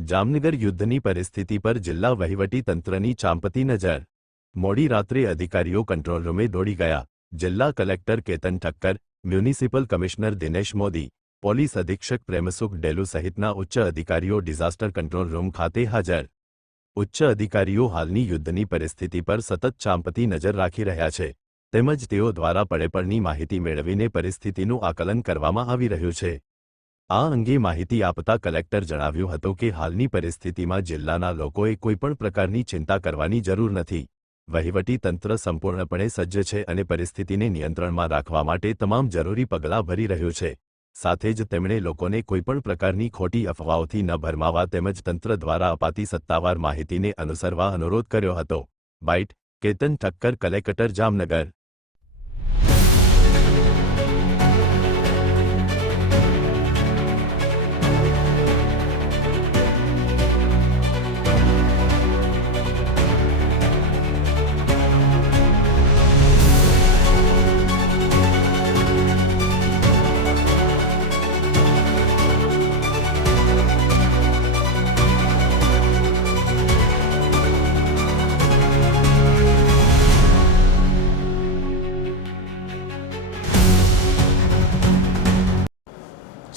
જામનગર યુદ્ધની પરિસ્થિતિ પર જિલ્લા વહીવટી તંત્રની ચાંપતી નજર। મોડી રાત્રે અધિકારીઓ કંટ્રોલ રૂમે દોડી ગયા। જિલ્લા collector Ketan Thakkar, municipal commissioner Dinesh Modi, police અધિક્ષક પ્રેમસુખ ડેલુ સહિતના ઉચ્ચ અધિકારીઓ ડિઝાસ્ટર કંટ્રોલ રૂમ ખાતે હાજર। ઉચ્ચ અધિકારીઓ હાલની યુદ્ધની પરિસ્થિતિ પર સતત ચાંપતી નજર રાખી રહ્યા છે, તેમજ તેઓ દ્વારા પળેપળની માહિતી મેળવીને પરિસ્થિતિનું આકલન કરવામાં આવી રહ્યું છે। આ અંગે માહિતી આપતા કલેક્ટર જણાવ્યું હતું કે હાલની પરિસ્થિતિમાં જિલ્લાના લોકોએ કોઈપણ પ્રકારની ચિંતા કરવાની જરૂર નથી। વહીવટી તંત્ર સંપૂર્ણપણે સજ્જ છે અને પરિસ્થિતિને નિયંત્રણમાં રાખવા માટે તમામ જરૂરી પગલાં ભરી રહ્યું છે। સાથે જ તેમણે લોકોને કોઈપણ પ્રકારની ખોટી અફવાઓથી ન ભરમાવા તેમજ તંત્ર દ્વારા અપાતી સત્તાવાર માહિતીને અનુસરવા અનુરોધ કર્યો હતો। Byte Ketan Thakkar, collector, Jamnagar.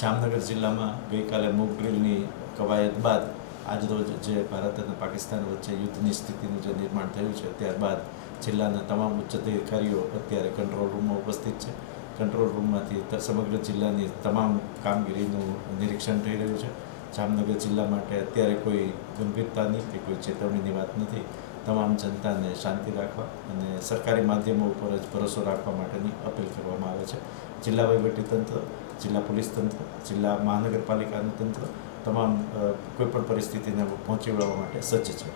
જામનગર જિલ્લામાં ગઈકાલે મોક ડ્રીલની કવાયત બાદ આજરોજ જે ભારત અને પાકિસ્તાન વચ્ચે યુદ્ધની સ્થિતિનું જે નિર્માણ થયું છે, ત્યારબાદ જિલ્લાના તમામ ઉચ્ચ અધિકારીઓ અત્યારે કંટ્રોલ રૂમમાં ઉપસ્થિત છે। કંટ્રોલ રૂમમાંથી સમગ્ર જિલ્લાની તમામ કામગીરીનું નિરીક્ષણ થઈ રહ્યું છે। જામનગર જિલ્લા માટે અત્યારે કોઈ ગંભીરતાની કે કોઈ ચેતવણીની વાત નથી। તમામ જનતાને શાંતિ રાખવા અને સરકારી માધ્યમો ઉપર જ ભરોસો રાખવા માટેની અપીલ કરવામાં આવે છે। જિલ્લા વહીવટીતંત્ર, જિલ્લા પોલીસ તંત્ર, જિલ્લા મહાનગરપાલિકાનું તંત્ર તમામ કોઈપણ પરિસ્થિતિને પહોંચી વળવા માટે સજ્જ છે।